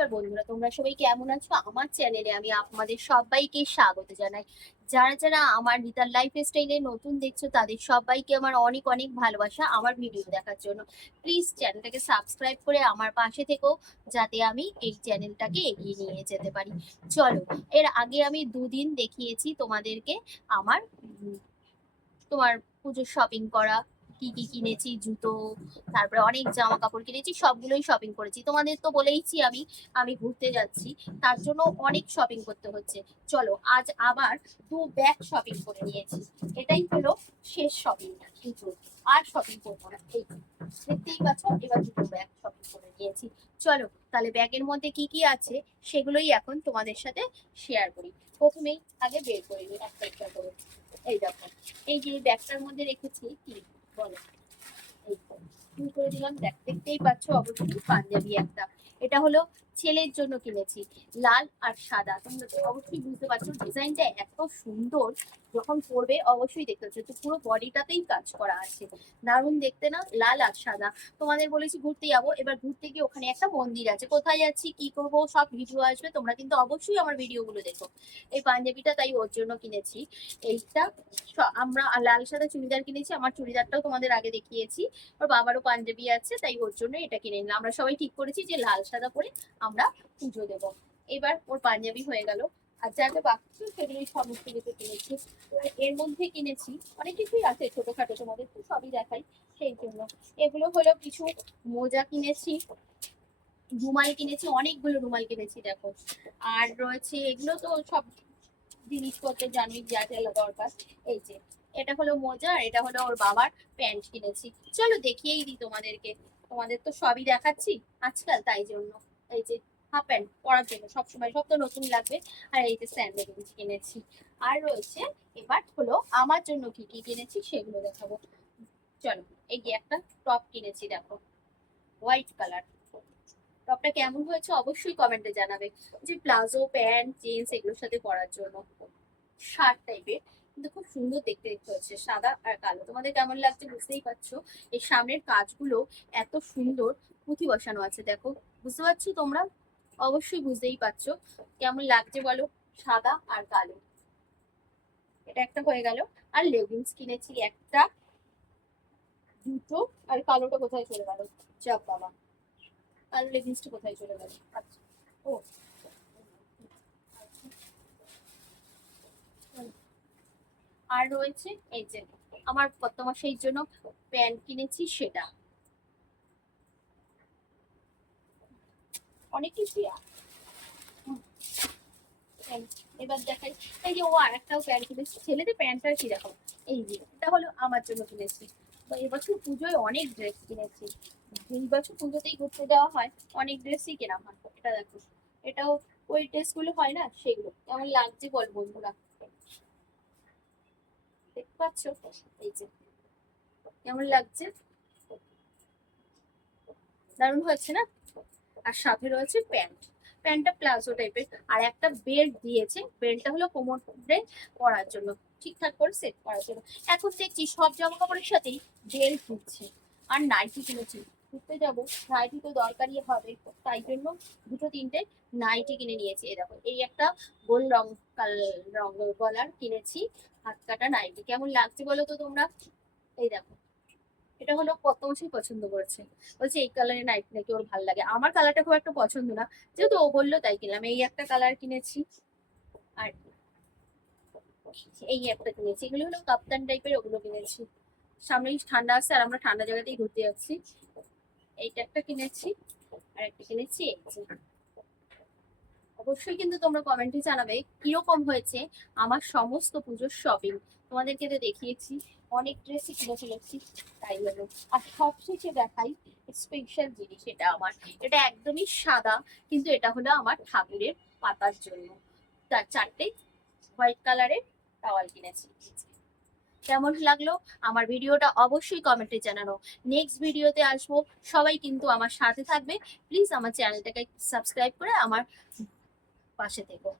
নমস্কার বন্ধুরা, তোমরা সবাই কেমন আছো? আমার চ্যানেলে আমি আপনাদের সবাইকে স্বাগত জানাই। যারা যারা আমার রিতার লাইফ স্টাইলে নতুন দেখছো তাদের সবাইকে আমার অনেক অনেক ভালোবাসা আমার ভিডিও দেখার জন্য। প্লিজ চ্যানেলটাকে সাবস্ক্রাইব করে আমার পাশে থেকো, যাতে আমি এই চ্যানেলটাকে এগিয়ে নিয়ে যেতে পারি। চলো, এর আগে আমি দুদিন দেখিয়েছি তোমাদেরকে আমার তোমার পুজোর শপিং করা, কি কি কিনেছি, জুতো, তারপরে অনেক জামা কাপড় কিনেছি, সবগুলোই শপিং করেছি। তোমাদের তো বলেইছি আমি আমি ঘুরতে যাচ্ছি, তার জন্য অনেক শপিং করতে হচ্ছে। চলো, আজ আবার 2 ব্যাগ শপিং করে নিয়েছি। এটাই হলো শেষ শপিং, কিন্তু আর শপিং করবো না। এই দেখতেই পাচ্ছ, এবার 2 ব্যাগ শপিং করে নিয়েছি। চলো, তাহলে ব্যাগের মধ্যে কি কি আছে সেগুলোই এখন তোমাদের সাথে শেয়ার করি। প্রথমেই আগে বের করে নিই একটা একটা করে। এই দেখো, এই যে ব্যাগটার মধ্যে রেখেছি কি বলো, এই তো শুরু করে দিলাম। দেখতেই পাচ্ছ অবশ্যই পাঞ্জাবি একটা, এটা হলো ছেলের জন্য কিনেছি, লাল আর সাদা। তোমরা তো অবশ্যই বুঝতে পারছো ডিজাইনটা এত সুন্দর, যখন পরবে অবশ্যই দেখতে পাচ্ছ। তো পুরো বডিটাতেই কাজ করা আছে, দারুণ দেখতে না, লাল আর সাদা। তোমাদের বলেছি ঘুরতে যাবো, এবার ঘুরতে গিয়ে ওখানে একটা মন্দির আছে, কোথায় যাচ্ছি কি করবো সব ভিডিও আসবে, তোমরা কিন্তু অবশ্যই আমার ভিডিওগুলো দেখো। এই পাঞ্জাবিটা তাই ওর জন্য কিনেছি। এইটা আমরা লাল সাদা চুড়িদার কিনেছি, আমার চুড়িদারটাও তোমাদের আগে দেখিয়েছি। ওর বাবারও পাঞ্জাবি আছে, তাই ওর জন্য এটা কিনে নিলাম। আমরা সবাই ঠিক করেছি যে লাল সাদা পরে আমরা পুজো দেবো। এবার ওর পাঞ্জাবি হয়ে গেল, আর যা যা বাকি ছিল সেগুলোই সমস্ত কিছু কিনেছি। এর মধ্যে কিনেছি অনেক কিছুই আছে ছোটখাটো, তোমাদের তো সবই দেখাই সেই জন্য। এগুলো হলো কিছু মোজা কিনেছি, রুমাল কিনেছি, অনেকগুলো রুমাল কিনেছি দেখো। আর রয়েছে এগুলো তো সব জিনিসপত্র জানোই যা যা দরকার। এই যে এটা হলো মোজা, আর এটা হলো ওর বাবার প্যান্ট কিনেছি। চলো দেখিয়েই দিই তোমাদেরকে, তোমাদের তো সবই দেখাচ্ছি আজকাল, তাই জন্য। এই যে হাফ প্যান্ট পরার জন্য সবসময়, সব তো নতুন লাগবে। আর এই যে স্যান্ডেল কিনেছি। আর রয়েছে, এবার হলো আমার জন্য কি কি কিনেছি সেগুলো দেখাবো। চলো, এই যে একটা টপ কিনেছি দেখো, হোয়াইট কালার। টপটা কেমন হয়েছে অবশ্যই কমেন্টে জানাবে। যে প্লাজো প্যান্ট জিন্স এগুলোর সাথে পরার জন্য, শার্ট টাইপের, কিন্তু খুব সুন্দর দেখতে দেখতে হচ্ছে, সাদা আর কালো। তোমাদের কেমন লাগছে বুঝতেই পারছো। এই সামনের কাজগুলো এত সুন্দর, পুঁথি বসানো আছে দেখো, বুঝতে পারছো তোমরা? অবশ্যই বুঝতেই পারছো কেমন লাগছে বলো, সাদা আর কালো। এটা একটা হয়ে গেল। আর লেগিংস কিনেছি একটা, দুটো। আর কালোটা কোথায় চলে গেল, চাপ বাবা, কালো লেগিংসটা কোথায় চলে গেল? আচ্ছা, ও আর রয়েছে এই যে আমার কত মাসের জন্য প্যান্ট কিনেছি, সেটা অনেক কিছুই এবার দেখাই। এই যে ও আর একটাও প্যান্ট কিনেছি, ছেলেদের প্যান্টটা কি দেখো, এই যে এটা হলো আমার জন্য কিনেছি। তো এবছর পুজোয় অনেক ড্রেস কিনেছি, এই বছর পুজোতেই ঘুরতে যাওয়া হয়, অনেক ড্রেসই কেনা হয়। এটা দেখো, এটাও ওই ড্রেস গুলো হয় না সেগুলো। কেমন লাগছে বল বন্ধুরা, দেখতে পাচ্ছ? এই যে কেমন লাগছে, দারুণ হয়েছে না? আর সাথে রয়েছে প্যান্ট, প্যান্টটা প্লাজো টাইপের। আর একটা বেল্ট দিয়েছে, বেল্টটা হলো কোমরে পরার জন্য, ঠিকঠাক করে সেট করার জন্য। এখন দেখছি সব জামা কাপড়ের সাথেই বেল্ট দিচ্ছে। আর নাইটি কিনেছি, ঘুরতে যাবো, নাইটি তো দরকারই হবে, তাই জন্য দুটো তিনটে নাইটি কিনে নিয়েছি। এই দেখো, এই একটা গোল রং রং গলার কিনেছি, হাত কাটা নাইটি। কেমন লাগছে বলো তো তোমরা? এই দেখো, এটা হলো কত মাসি পছন্দ করেছে, বলছে এই কালারের নাইট নাকি ওর ভালো লাগে। আমার কালারটা খুব একটা পছন্দ না, যেহেতু ও বললো তাই কিনলাম। এই একটা কালার কিনেছি, আর এই একটা কিনেছি। এগুলো হলো কাপ্তান টাইপের, ওগুলো কিনেছি। সামনেই ঠান্ডা আসছে, আর আমরা ঠান্ডা জায়গাতেই ঘুরতে যাচ্ছি। এইটা একটা কিনেছি, আর একটা কিনেছি এই যে। অবশ্যই কিন্তু তোমরা কমেন্টে জানাবে কিরকম হয়েছে আমার সমস্ত পুজোর শপিং। তোমাদেরকে তো দেখিয়েছি, অনেক ড্রেসই কিনে ফেলেছি, তাই হলো। আর সবশেষে দেখাই স্পেশাল জিনিস, এটা আমার, এটা একদমই সাদা, কিন্তু এটা হলো আমার ঠাকুরের পাতার জন্য। তার 4টে হোয়াইট কালারের টাওয়াল কিনেছি। কেমন লাগলো আমার ভিডিওটা অবশ্যই কমেন্টে জানানো। নেক্সট ভিডিওতে আসবো, সবাই কিন্তু আমার সাথে থাকবে। প্লিজ আমার চ্যানেলটাকে সাবস্ক্রাইব করে আমার পাশে থেকো।